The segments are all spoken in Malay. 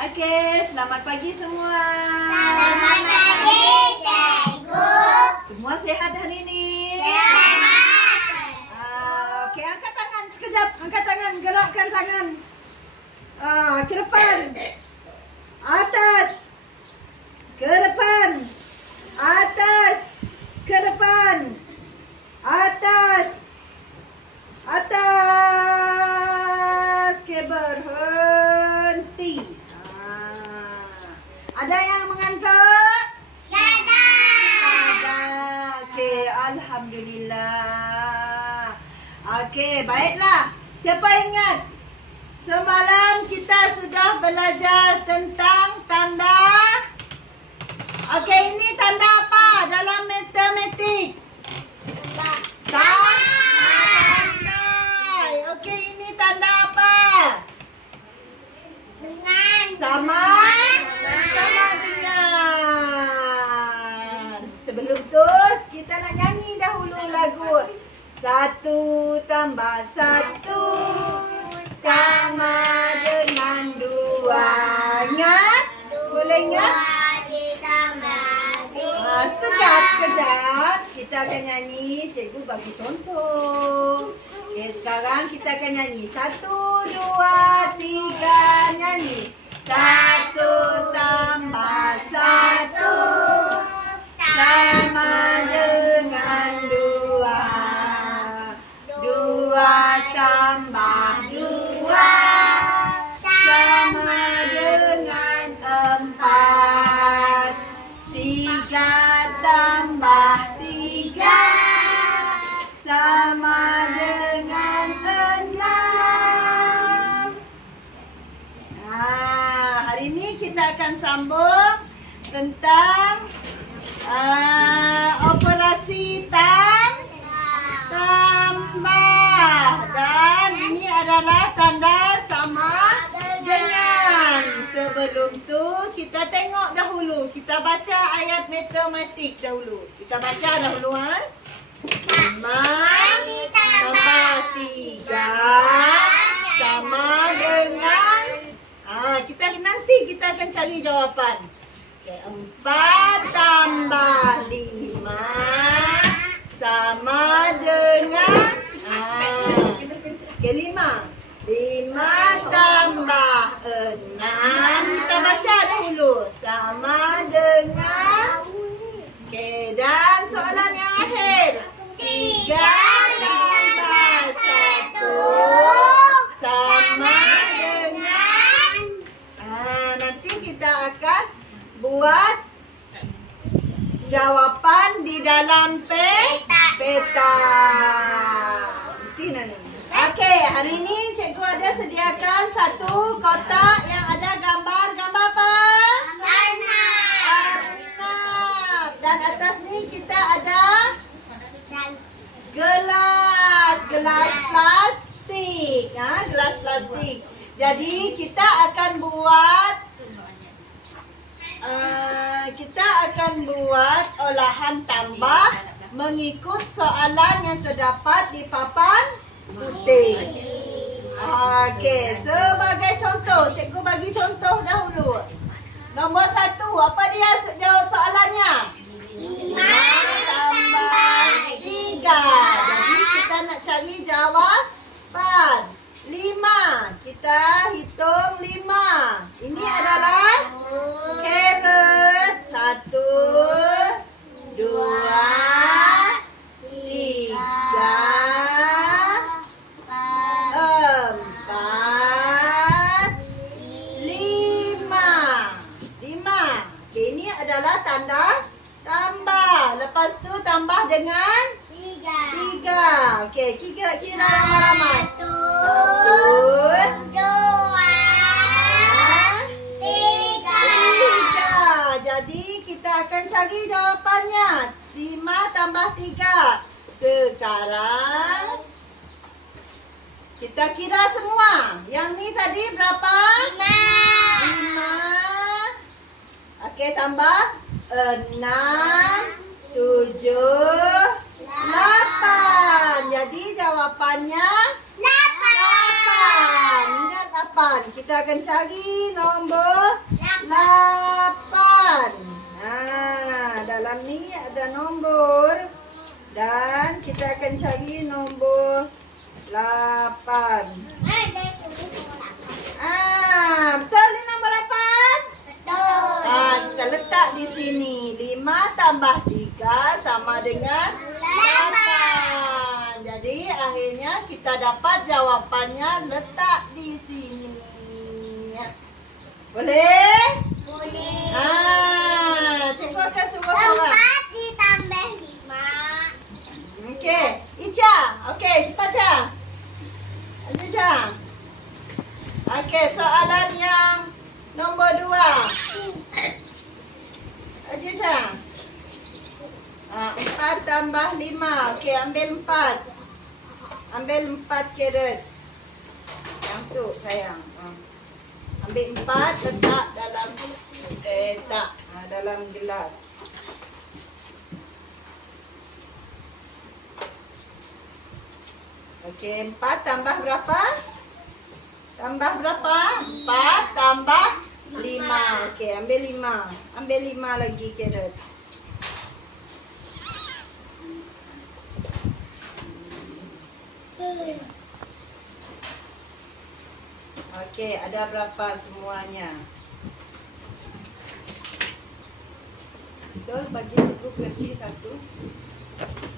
Okey, selamat pagi semua. Selamat pagi, cikgu. Semua sihat hari ini? Selamat. Ah, Okey, angkat tangan sekejap. Angkat tangan, gerakkan tangan. Ah, ke depan. Atas. Ke depan. Atas. Ke depan. Atas. Atas. Okey, berhenti. Ah. Ada yang mengantuk? Dadah. Ada. Okey, alhamdulillah. Okey, baiklah. Siapa ingat? Semalam kita sudah belajar tentang tanda. Okey, ini tanda apa dalam matematik? Tandai. Kita akan nyanyi. Cikgu bagi contoh. Okey, sekarang kita akan nyanyi. Satu, dua, tiga, nyanyi. Satu tambah satu sama sambung tentang ah, operasi tam tambah dan ini adalah tanda sama dengan. Sebelum tu kita tengok dahulu. Kita baca ayat matematik dahulu. Kita baca dahulu ha. Lima tambah tiga sama dengan ah kita nanti kita akan cari jawapan. Okay, empat tambah lima sama dengan ah okay, lima. Lima tambah enam kita baca dahulu sama dengan Okay, dan soalan yang akhir. Tiga tambah satu sama dengan ah, nanti kita akan buat jawapan di dalam peta. peta. Nanti. Okey, hari ini cikgu ada sediakan satu kotak yang ada gambar gambar apa? Arnab. Dan atas ni kita ada gelas, gelas plastik. Ha, gelas plastik. Jadi kita akan buat uh, kita akan buat olahan tambah mengikut soalan yang terdapat di papan putih. Okey, sebagai contoh, cikgu bagi contoh dahulu. Nombor satu, apa dia jawab soalannya? Lima tambah tiga. Jadi kita nak cari jawapan. Lima. Kita hitung lima. Ini adalah carrot. Satu, dua, tiga, empat, lima. Lima. Okay, ini adalah tanda tambah. Lepas tu tambah dengan tiga. Okey, kira-kira ramai-ramai. Cari jawapannya. Lima tambah tiga. Sekarang kita kira semua. Yang ni tadi berapa? Lima. Okey, tambah. Enam. Tujuh. Lapan. Jadi jawapannya lapan. Kita akan cari nombor lapan. Nah, dalam ni ada nombor dan kita akan cari nombor lapan. Ah, betul ni nombor lapan? Betul. Ah, kita letak di sini. Lima tambah tiga sama dengan lapan. Jadi akhirnya kita dapat jawapannya letak di sini. Boleh? Boleh. Ah, cikgu akan suruh kawan. Empat ditambah lima. Okey, Ica. Okey, cepat Ca. Aja Ca. Okey, soalan yang nombor dua. Aja Ca. Ah, empat tambah lima. Okey, ambil empat. Ambil empat carrot. Yang tu sayang. Ah. Ambil empat, letak dalam eh tak, ah, dalam gelas. Okey, empat tambah berapa? Tambah berapa? Empat tambah lima. Okey, ambil lima. Ambil lima lagi carrot. Okey, ada berapa semuanya? Betul, bagi cikgu kasih satu.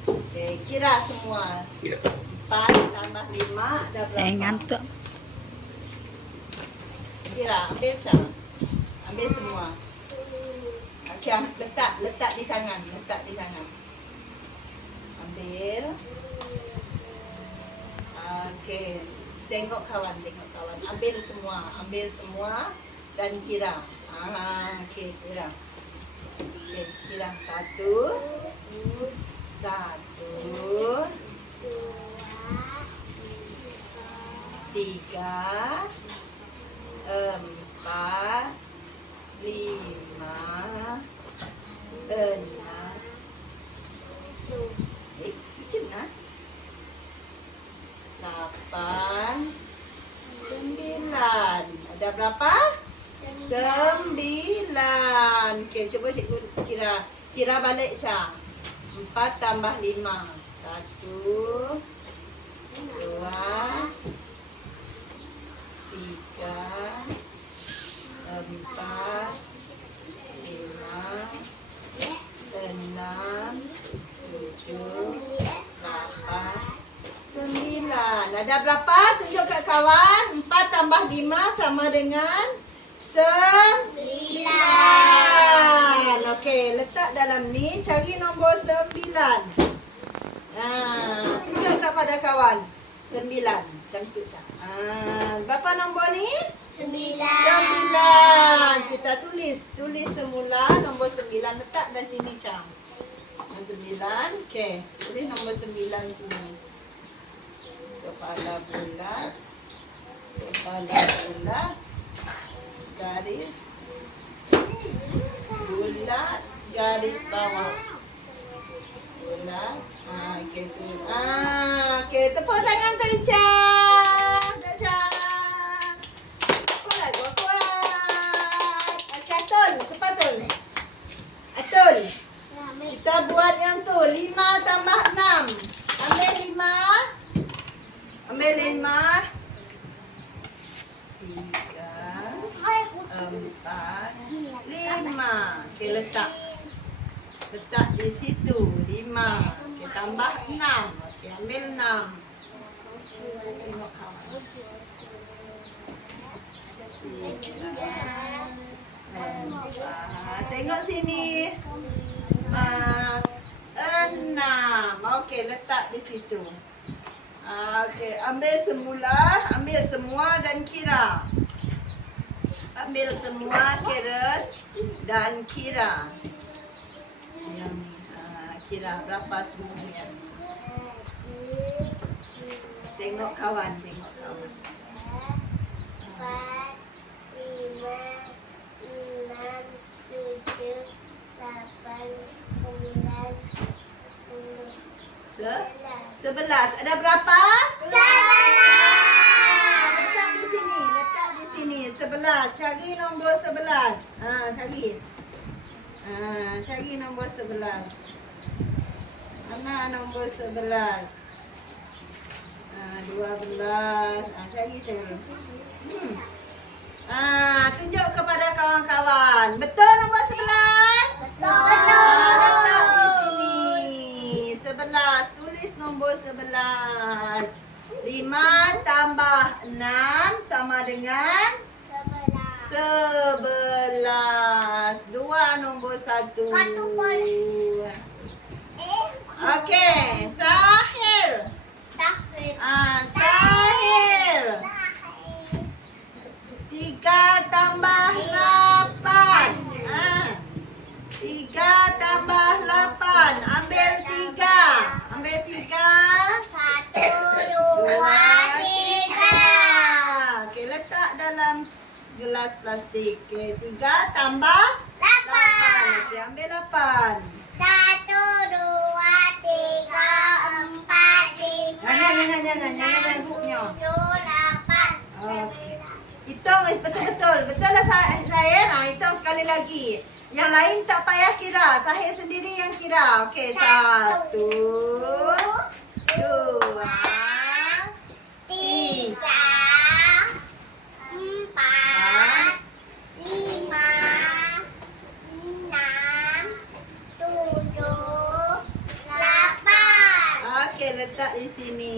Okey, kira semua. Empat tambah lima ada berapa? Eh, ngantuk. Kira, ambil Syah. Ambil semua. Okey, letak, letak di tangan, letak di tangan. Ambil. Okey. Tengok kawan, tengok. Ambil semua, ambil semua dan kira. Ah, okey, kira. Okey, kira satu, satu, tiga, empat, lima, enam. Eh, bikin lah. Lapan, sembilan. Ada berapa? Sembilan. Okey, cuba cikgu kira. Kira balik, Ca. Empat tambah lima. Satu, dua, tiga, empat, lima, enam, tujuh, lapan, sembilan. Ada berapa? Tunjuk kat kawan. Empat tambah lima sama dengan sembilan. Okey, letak dalam ni. Cari nombor sembilan. Ha, tunjuk kepada kawan. Sembilan. Cantik tak? Ha, berapa nombor ni? Sembilan. Sembilan. Kita tulis. Tulis semula nombor sembilan. Letak di sini, Cam. Nombor sembilan. Okey. Tulis nombor sembilan sini. Kepala bulat. Kepala bulat. Garis. Bulat. Garis bawah. Bulat. Ah, okey tu. Ah, okey. Tepuk tangan kuat. Cepat, Atul. Atul. Kita buat yang tu. Lima tambah enam. Ambil lima. Ambil lima. Tiga. Empat. Lima. Okey, letak. Letak di situ. Lima. Okey, tambah enam. Okey, ambil enam. Empat. Tengok sini. Lima. Enam. Okey, letak di situ. Okey, ambil semula, ambil semua dan kira. Ambil semua carrot dan kira. Yang ah, kira berapa semuanya. Tengok kawan, tengok kawan. Empat, lima, enam, tujuh, lapan, sembilan, sepuluh, Se sebelas. Ada berapa? Sebelas. Letak di sini, letak di sebelas. Cari nombor sebelas. Ha, cari. Ha, cari nombor sebelas. Mana nombor sebelas? Ha, dua belas. Ha, cari cari. Hmm. Ha, tunjuk kepada kawan-kawan. Betul nombor sebelas? Betul. Ah, letak di sini. Sebelas. Tulis nombor sebelas. Lima tambah enam sama dengan Sebelah. sebelas. Dua nombor satu. Kartu pun. Eh. Okey. Sahil. Ah, Sahil. Tahir. Tiga tambah lapan. Ah. Tiga tambah lapan. Ambil tiga. Ambil tiga. Satu, dua, tiga. Okey, letak dalam gelas plastik. Okey, tiga tambah lapan. Okey, ambil lapan. Satu, dua, tiga, empat, lima, Jangan, jangan, jangan. Jangan ibunya. tujuh, lapan, sembilan. Hitung eh, betul-betul. Betul lah saya, saya. Nah, hitung sekali lagi. Yang lain tak payah kira. Saya sendiri yang kira. Okey, satu. Dua. tiga, empat, lima, enam, tujuh, lapan. Okey, letak di sini.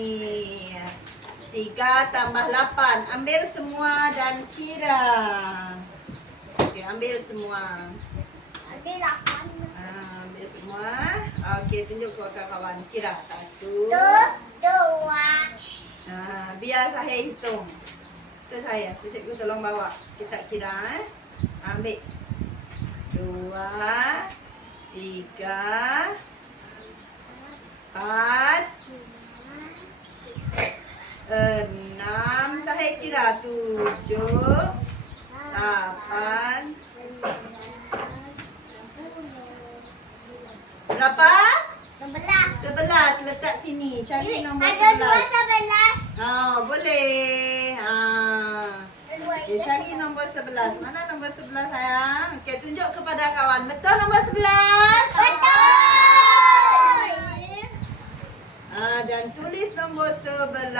Tiga tambah lapan. Ambil semua dan kira. Okey, ambil semua. Ada lapan. Ah, ambil semua. Okey, tunjuk kepada kawan. Kira. Satu. Satu, dua, Ah, biar saya hitung. Tu saya. Tu cikgu tolong bawa. Kita kira. Eh. Ambil. Dua. Tiga. Empat. Enam. Saya kira. Tujuh. Lapan. Berapa? sebelas. Sebelas. Letak sini. Cari nombor Ada dua sebelas. sebelas. Ha, boleh. Ha. Okey, cari nombor 11. Mana nombor 11 sayang? Okey, tunjuk kepada kawan. Betul nombor 11? Betul. Ha, dan tulis nombor 11.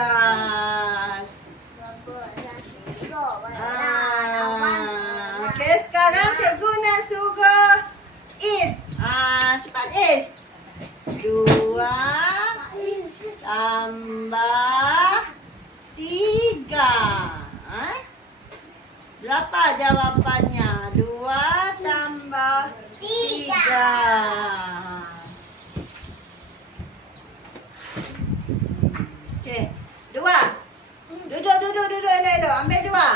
Ah, okey, sekarang cikgu nak suruh is. Ah, cepat is. Dua tambah tiga. Eh? Berapa jawapannya? Dua tambah Tiga. tiga. Okey, dua. Duduk, duduk, elok-elok. Ambil dua.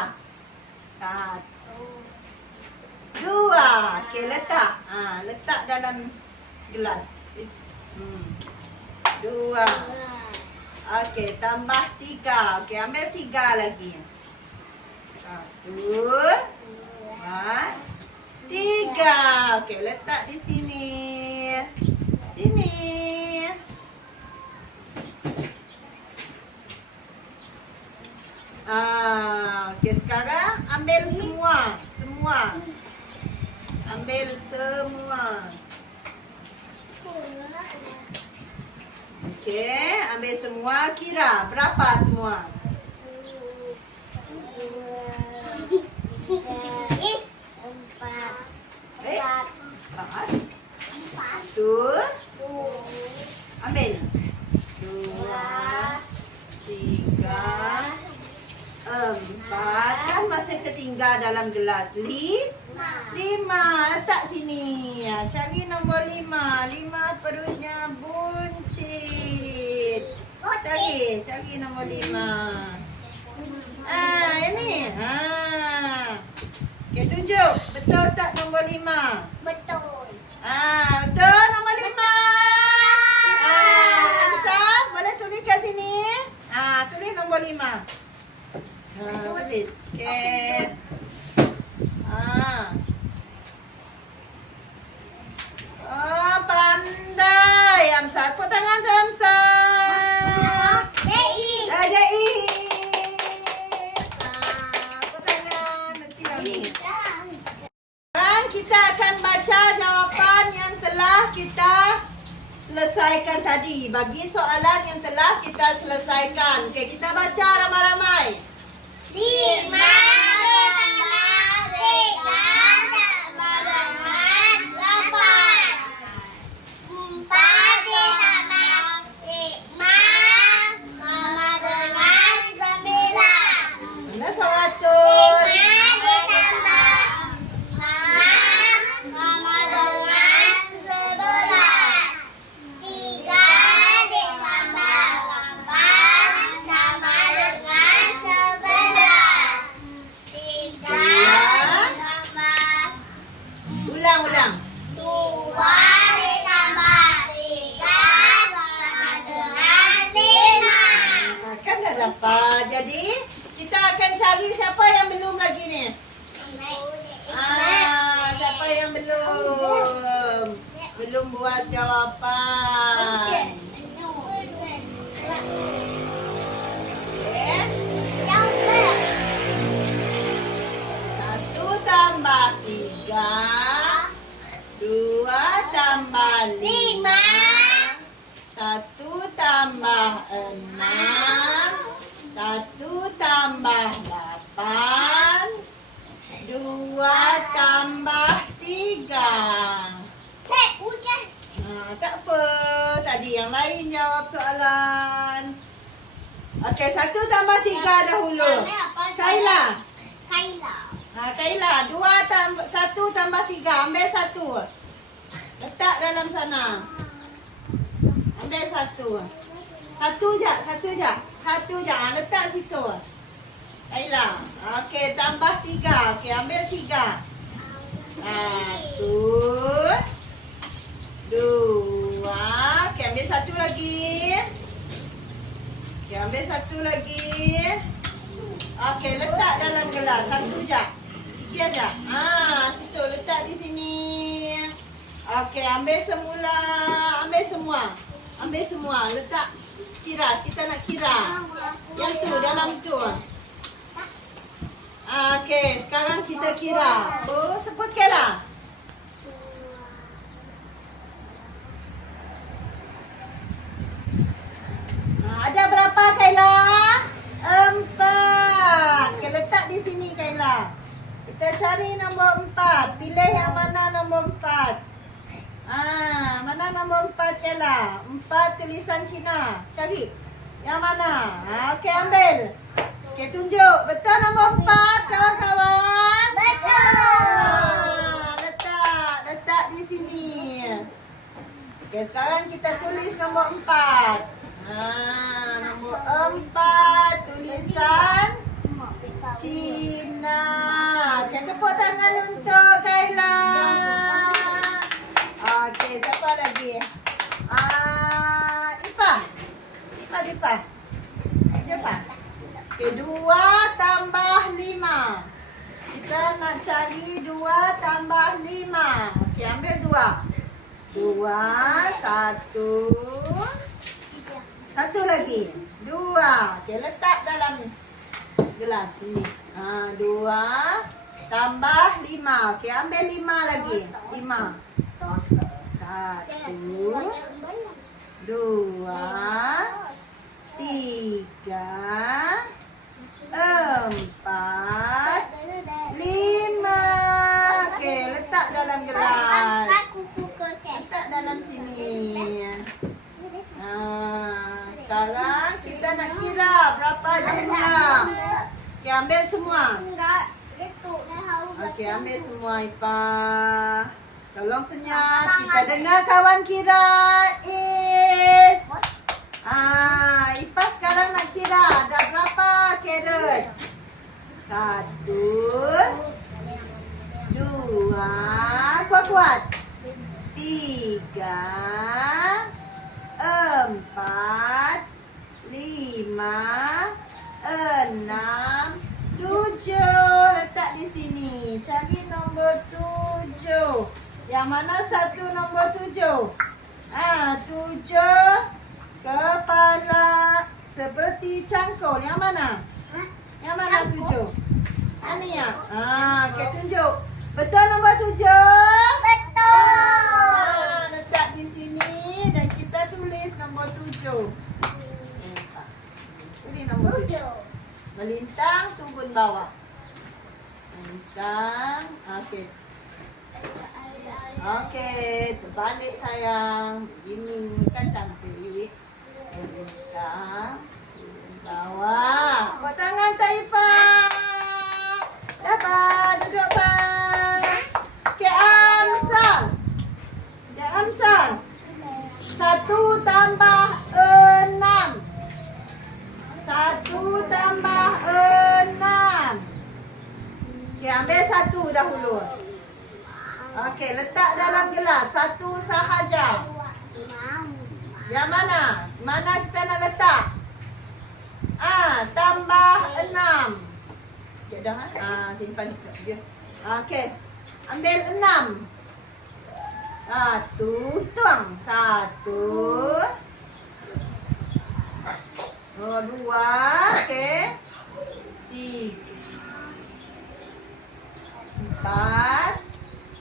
Satu. Dua. Okey, letak. Ha, letak dalam gelas. Hmm. Dua. Okey, tambah tiga. Okey, ambil tiga lagi. Satu. Dua. Tiga. Okey, letak di. Sini. Ah, okey sekarang ambil semua, semua. Ambil semua. Okey, ambil semua kira berapa semua? Is empat. Eh, Empat. empat. Empat. Satu. Dua. Ambil. Dua. Tiga. Empat. Kan masih tertinggal dalam gelas. Li. Lima. Lima. Letak sini. Cari nombor lima. Lima perutnya Cari. Cari nombor lima. Ah, ini. Ha. Okey, tunjuk. Betul tak nombor lima? Betul. Ah, betul nombor lima. Ah, Amsa, boleh tulis kat sini? Ah, tulis nombor lima. Ah, tulis. Okey. Ah. Oh, pandai. Amsa, tepuk tangan tu Amsa. Akan baca jawapan yang telah kita selesaikan tadi. Bagi soalan yang telah kita selesaikan. Okey, kita baca ramai-ramai. Lima ditambah lima. Satu tambah enam. Satu tambah lapan. Dua tambah tiga. Ha, tak apa. Tadi yang lain jawab soalan. Okey, satu tambah tiga dahulu. Kaila. Ha, Kaila, dua tambah satu tambah tiga. Ambil satu. Letak dalam sana. Ambil satu. Satu je, satu je. Satu je. Ha, letak situ. Kaila. Okey, tambah tiga. Okey, ambil tiga. Satu. Dua. Okey, ambil satu lagi. Okey, ambil satu lagi. Okey, letak dalam gelas. Satu je. Sikit aja. Ah, situ letak di sini. Okey, ambil semula. Ambil semua. Ambil semua. Letak kira. Kita nak kira. Yang tu dalam tu. Okey, sekarang kita kira. Oh, sebutkanlah. Ah, ada berapa Kaila? Empat. Okay, letak di sini Kaila. Kita cari nombor empat. Pilih yang mana nombor empat. Ah, mana nombor empat Kaila? Empat tulisan Cina. Cari. Yang mana? Ah, Okey, ambil. Okey, tunjuk. Betul nombor empat kawan-kawan? Ah, letak. Letak di sini. Okey, sekarang kita tulis nombor empat. Ah, nombor empat tulisan Cina. Okey, tepuk tangan untuk Kaila. Siapa lagi? Ah, Ipa. Ipa, Ipa. Ipa. Okey, dua tambah lima. Kita nak cari dua tambah lima. Okey, ambil dua. Dua, satu. Satu lagi. Dua. Okey, letak dalam gelas ni. Ha, dua. Tambah lima. Okey, ambil lima lagi. Lima. Satu. Dua. Tiga. Empat. Lima. Okey, letak dalam gelas. Letak dalam sini. Ah, sekarang kita nak kira berapa jumlah. Okey, ambil semua. Okey, ambil semua Ipa. Tolong senyap. Kita dengar kawan kira. Is. Ah, Ipa sekarang nak kira. Ada berapa carrot? Satu. Dua. Kuat-kuat. Tiga. Empat. Lima. Enam. Tujuh. Letak di sini. Cari nombor tujuh. Yang mana satu nombor tujuh? Ha, tujuh kepala seperti cangkul. Yang mana? Yang mana cangkul. tujuh? Ha, Ania. Ah, ya? Ha, okay, tunjuk. Betul nombor tujuh? Betul. Ha, letak di sini dan kita tulis nombor tujuh. Ini nombor tujuh. Melintang tumbun bawah. Melintang. Okey. Okey, terbalik sayang. Begini kan cantik. Melintang, turun bawah. Buat tangan Taifah. Dapat, duduk bang. Okey, Amsal. Okey, Amsal. Satu tambah enam. Satu tambah enam. Okey, ambil satu dahulu. Okey, letak dalam gelas. Satu sahaja. Yang mana? Mana kita nak letak? Ah, tambah enam. Okey, dah. ah. Ah, simpan dia. Ah, Okey. Ambil enam. Satu, tuang. Satu. Oh, dua. Okey. Tiga. Empat.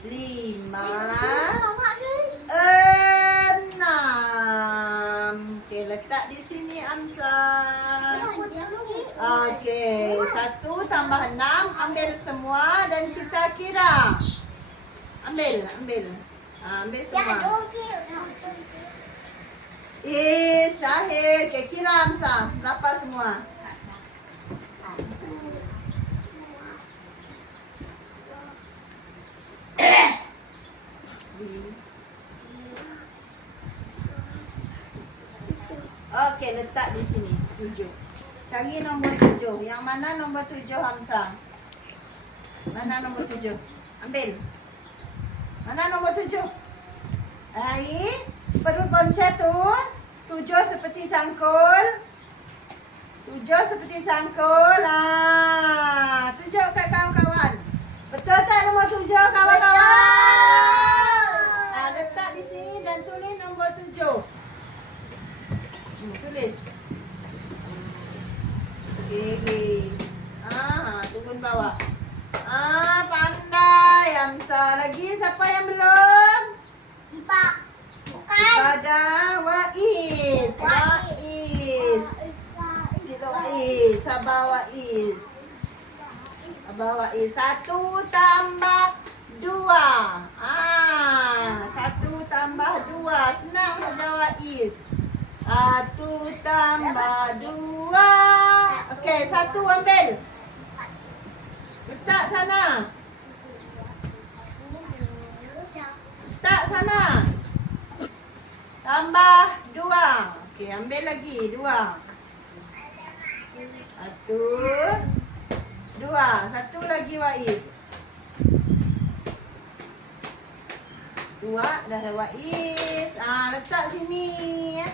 Lima. Enam. Okey, letak di sini Amsal. Okey, satu tambah enam. Ambil semua dan kita kira. Ambil, ambil. Ah, ambil semua. Eh, Syahir. Okay, kira Amsa. Berapa semua? Letak di sini. Tujuh. Cari nombor tujuh. Yang mana nombor tujuh, Hamsa? Mana nombor tujuh? Ambil. Mana nombor tujuh? Air. Perut boncat tu. Tujuh seperti cangkul. Tujuh seperti cangkul. Ah, tunjuk kat kawan-kawan. Betul tak nombor tujuh kawan-kawan? Ah, letak di sini dan tulis nombor tujuh. Hmm, tulis. Okey. Bawah. Ah, pandai Amsa. Lagi siapa yang belum? Pada Waiz. Waiz. Tidak Waiz. Sabar Waiz. Sabar Waiz. Satu tambah dua. Ah, satu tambah dua. Senang saja Waiz. Satu tambah dua. Okey, satu ambil. Letak sana. Letak sana. Tambah dua. Okey, ambil lagi dua. Satu. Dua. Satu lagi Waiz. Dua dah ada Waiz. Ah, letak sini.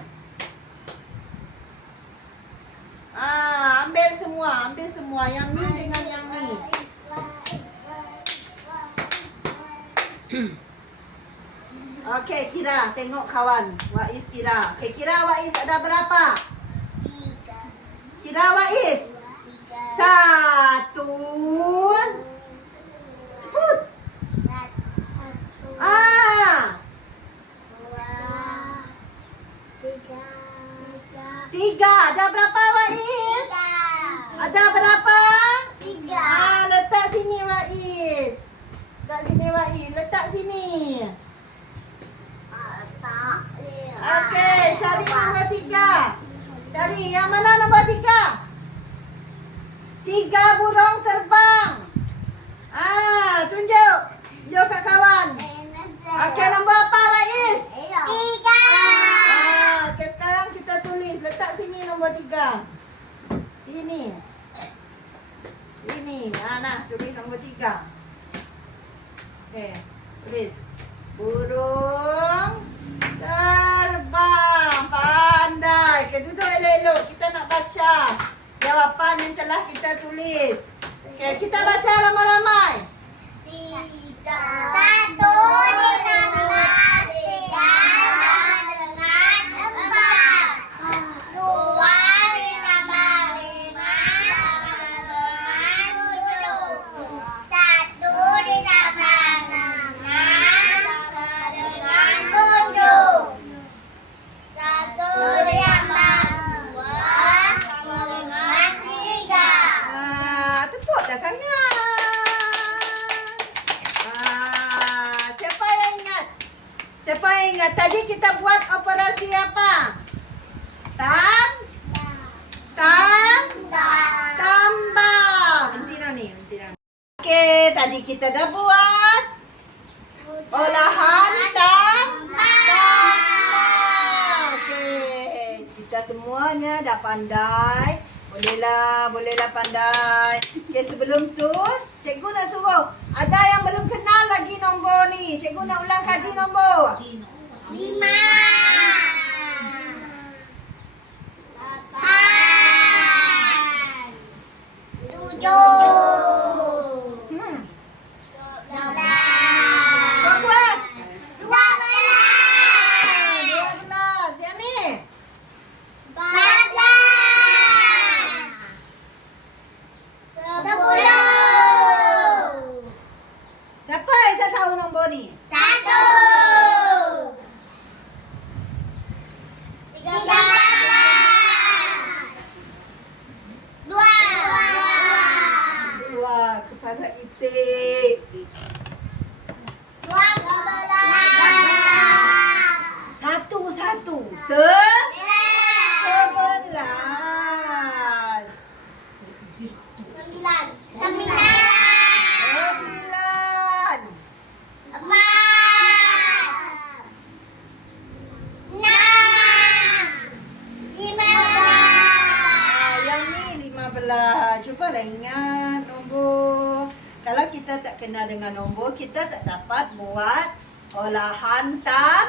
Ah, ambil semua, ambil semua yang ni dengan yang ni. Okey, kira tengok kawan. Waiz kira. Okey, kira Waiz ada berapa? Kira Waiz. Satu. Sebut. Ah, tiga. Ada berapa Waiz? Ada berapa? Ah, letak sini Waiz. Letak sini Waiz. Letak sini. Okey, cari nombor tiga. Cari yang mana nombor tiga? Tiga burung terbang. Ah, tunjuk. Tunjuk kat kawan. Okey, nombor apa Waiz? Ah, okey sekarang kita tulis. Letak sini nombor tiga. Ini. Ini. Ah, nah, tulis nombor tiga. Tulis. Burung terbang. Pandai. Okay, duduk elok-elok. Kita nak baca jawapan yang telah kita tulis. Okey, kita baca ramai-ramai. Satu ditambah tiga sama dengan empat. Dua ditambah lima sama dengan tujuh. Satu ditambah enam sama dengan tujuh. Satu ditambah dua sama dengan tiga. Ingat tadi kita buat operasi apa? Tam, tam, tambah. Okey, tadi kita dah buat olahan tambah. Okey, kita semuanya dah pandai. Bolehlah, bolehlah pandai. Okey, sebelum tu, cikgu nak suruh. Ada yang belum kenal lagi nombor ni. Cikgu nak ulang kaji nombor. Lima. Hmm. Siapa yang tak tahu nombor ni? Satu. Tiga belas. Dua. Dua. Kepala itik. Dua belas. Satu, satu. Se? Sebelas. Sembilan. Sembilan. Sembilan. Empat. Enam. Lima Ah, belas. yang ni lima belas. Cubalah ingat nombor. Kalau kita tak kenal dengan nombor, kita tak dapat buat olahan tam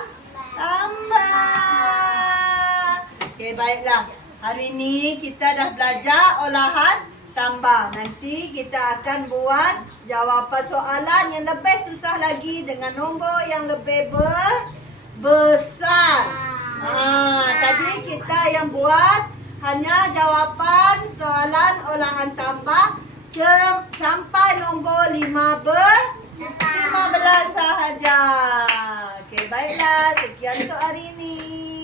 tambah. Okey, baiklah. Hari ni kita dah belajar olahan tambah. Nanti kita akan buat jawapan soalan yang lebih susah lagi dengan nombor yang lebih ber besar. Ah, tadi kita yang buat hanya jawapan soalan olahan tambah sampai nombor 5 ber 15 sahaja. Okey, baiklah. Sekian untuk hari ini.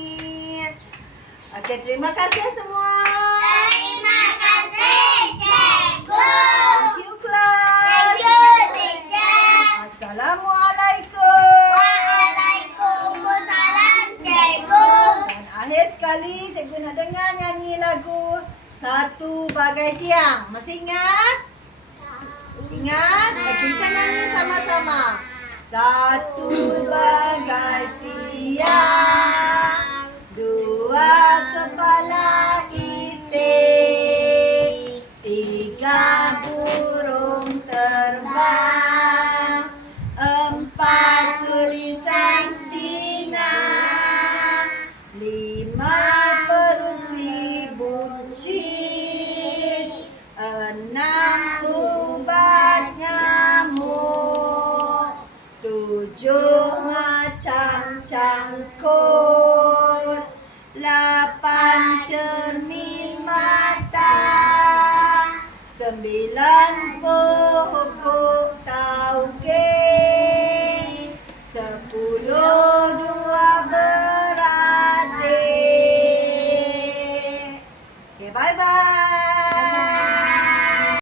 Okey, terima kasih semua. Terima kasih, cikgu. Thank you, kelas. Thank you, teacher. Assalamualaikum. Waalaikumsalam, cikgu. Dan akhir sekali, cikgu nak dengar nyanyi lagu Satu Bagai Tiang. Masih ingat? Ingat? Kita nyanyi sama-sama. Satu bagai